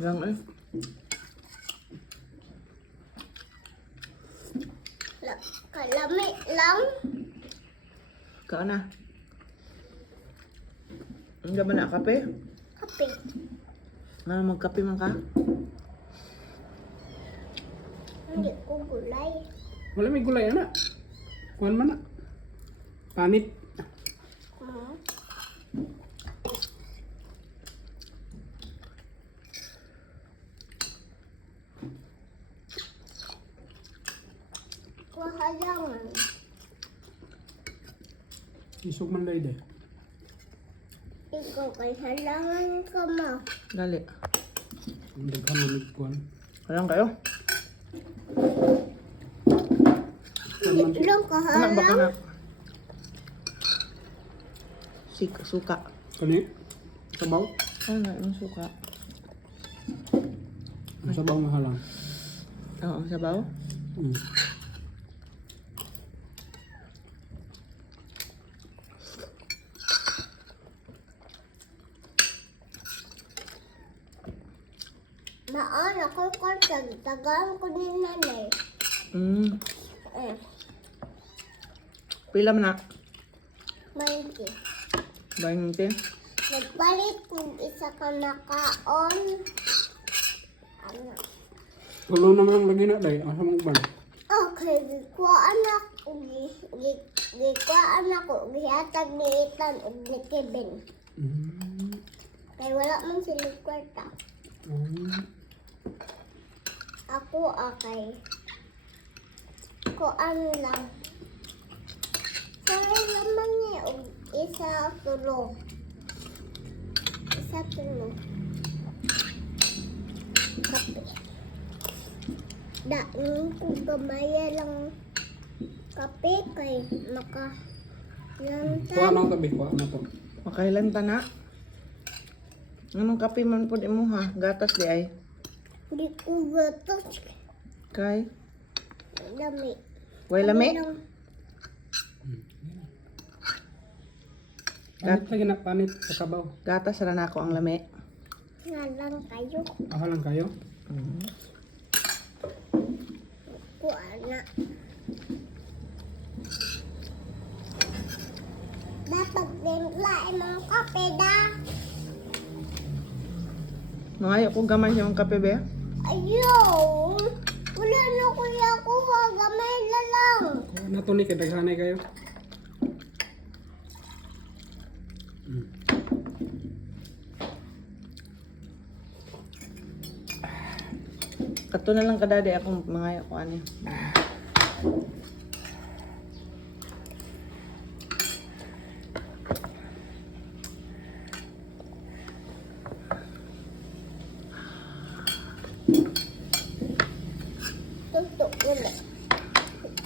Lang eh. Kalami lang. Kaan na. Ang gaman na kape? Kape. Nga magkape man ka? Hindi ko gulay. Wala may gulay ana. Kuan man na. Panit. Hmm. Kahalangan. Isog man day day. Ikaw kay halangan ka mo. Dali. Ang daghan man mig kuan. Alam kayo? Hindi lang Anak ba ka kahalang. na? Suka. Kani sabaw. Ano na yung suka? Ang sabaw nga halang. Oo, ang sabaw. Mm. Maan ako kartag. Tagaan ko ni nanay. Eh, Pila man na? maigi. 20. Nagpalit kung isa ka nakaon. Ano? Tulo naman ang lagi na day. Asa man ban? Okay, gikuhaan ako. Gikuhaan ako. Gihatag ni Ethan o ni Kevin. Mm. Kaya wala man sila kwarta. Ako akay. Kuan lang. Kaya naman niya og isa tulo. Isa tulo. Kape. Daing kung gamaya lang kape kay maka Kuan ang tabi, kuan na to. Makailan ta na? Anong kape man po mo ha? Gatas di ay. Di ko gatos. Kay? Lami. Way lami? Panit lagi na panit sa sabaw. Gatas ra na ako ang lami. Nga lang kayo. Aha lang kayo. Kuan na. Dapat din lain mga kape da. Mangayo ko gamay yung kape be. Ayaw! Wala na kuya ko ha. Gamay na lang. Kuan na to ni kay daghanay kayo. Mm. Kato na lang kadade akong mangayo ko ani. Tuto wala.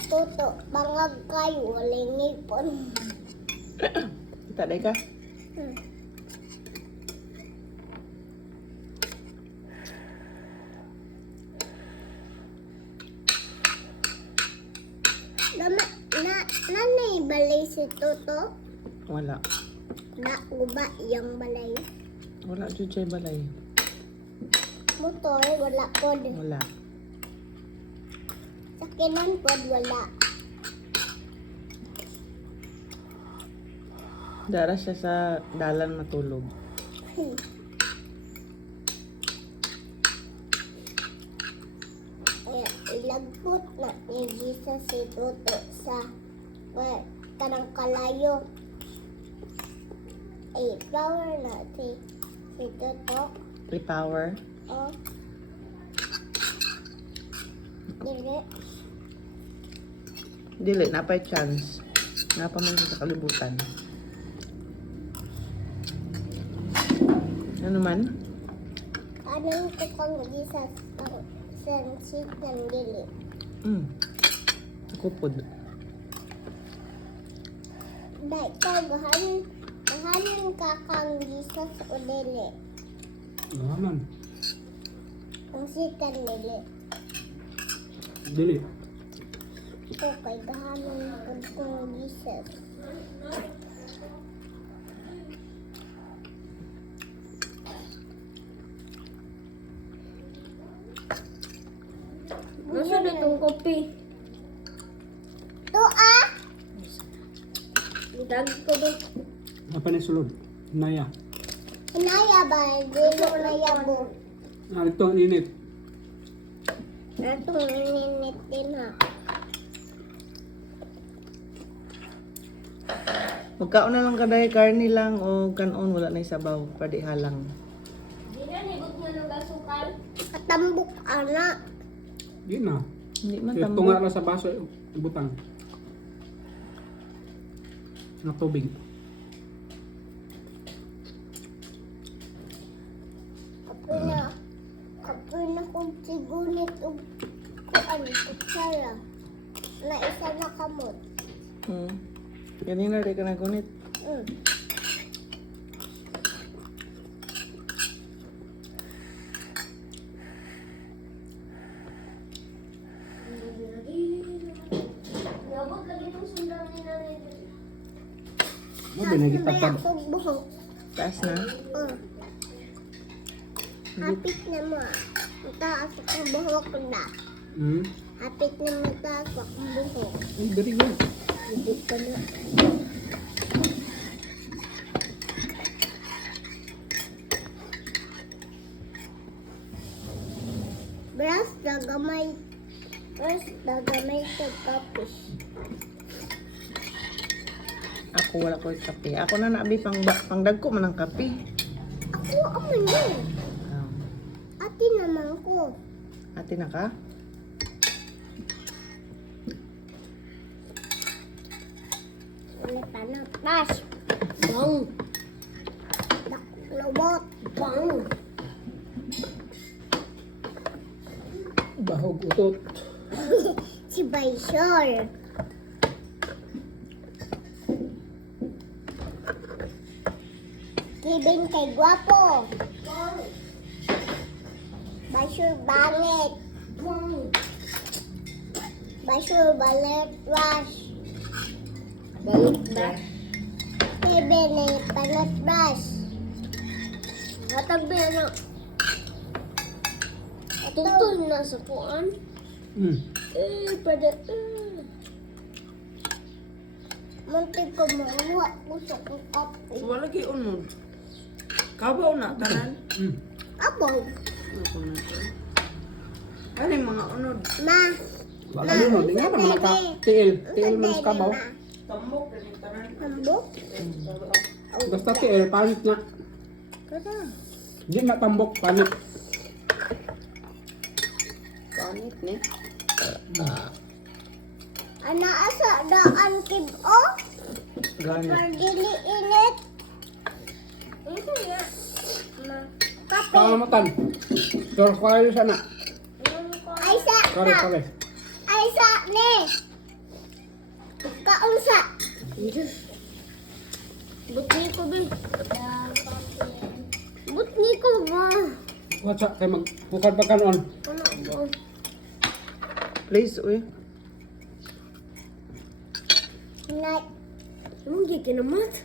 Tuto. Bangag kayo. Walang ngipon. Kita day ka? Nanay balay si Toto? Wala. Na uba yung balay. Wala jud siya balay. Motor, wala pod. Wala. Sakinan pod, wala. Dara siya sa dalan matulog. Kaya ilagpot na ni Jesus si Toto sa kanang kalayo. Flower na si Toto. Repower. Oh. Dire. Dili na pay chance. Napa man sa kalibutan. Ano man? Anong kukang Jesus ang sensit ng dili? Ako pod. Dahil ka gahanin ka kang Jesus o dili? Gahanan. Ang sikan dili. Dili. Ito kay gahanin ka kang Jesus. Nasa na itong kopi? To ah! Dag ko ba? Apa ni sulod? Naya. Naya ba? Dilo na yabo. Ito ang init. Itong ininit din ha. Magkaon na lang kaday karni lang o kanon wala na isabaw pwede halang. Di na nibot nga ng gasukal. Katambok anak. Di na. Hindi man Ito nga lang sa baso, ibutang. Na tubig. Apoy na kong sigunit o kuan, kutsara. Na isa na kamot. Ganina rin ka nagunit. Nabot lagi itong sundang ni nanay. Mo binagitapad. Kung buhok. Taas na. Hapit na mo. Mataas akong buhok na. Hapit na mataas akong buhok. Very good. Hindi pa na. Brass, dagamay. Brass, dagamay sa kapis. Ako wala ko yung kape. Ako na naabi pangdagko man ang kape. Ako, aman yun. Ate naman ko. Ate na ka? Wala pa na. Brass. Bang. Lobot. Bang. Bahog utot. Si Baysol. Kevin kay Guapo. Baysol bangit. Baysol balit rush. Balit rush. Kevin ay panat rush. Natagbi ano? Tutun na sa kuan. Pwede. Muntik ko makuha ko sa kape. Wala kay unod. Kabaw na tanan. Abaw. Ako na to. Ano yung mga unod? Ma. Wala nun. Di nga naman naka-tiil. Tiil man sa kabaw. Tambok din tanan. Tambok? Basta tiil, panit na. Kada. Di na tambok, panit. Panit ni. Ana asa daan kib-o? Ganit. Pagdili init. Ito ya. Ma. Kape. Pakamatan. Sure, kaya sana. Ay sa Kare, na. kare. Ay sa ni. Kaunsa. Butni ko ba? Butni ko ba? What's up? Kaya magbukad pa kanon. Ano ba? Please, uy. Na. Anong gikinamat?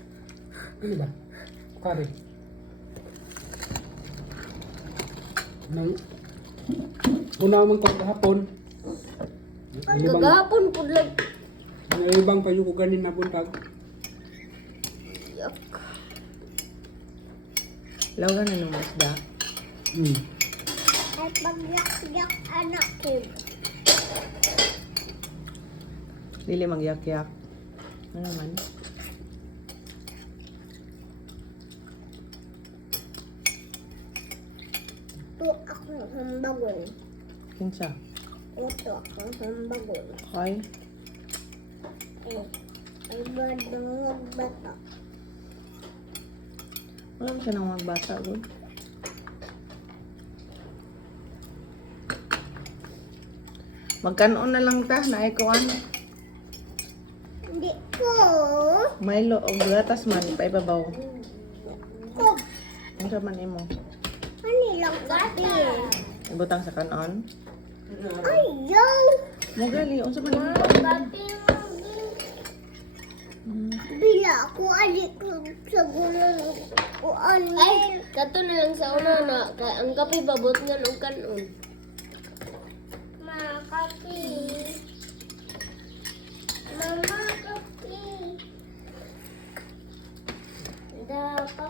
Ano ba? Kare. Nang una man ko kahapon. Kagapon po lang. Naibang pa yung kuganin na buntag. Yak. Lawan na ng masda. Ay pagyak-yak anak kib. Dili magyak-yak. Ano naman? Ito akong hambagon. Kinsa? Ito akong hambagon. Ay. Ay badang bata. Wala mo siya nang magbata, good. Magkanon na lang ta, naikuan. Hindi ko. Milo o gatas man, paibabaw. Ko. Ang man imo. Ano lang kape? Ibutang sa kanon. Ayaw. Mo gali, unsa man imo? Kape bila ako adik sa gulong kuan. Ay, kato na lang sa una na, ang kape babot nga og kanon. Happy.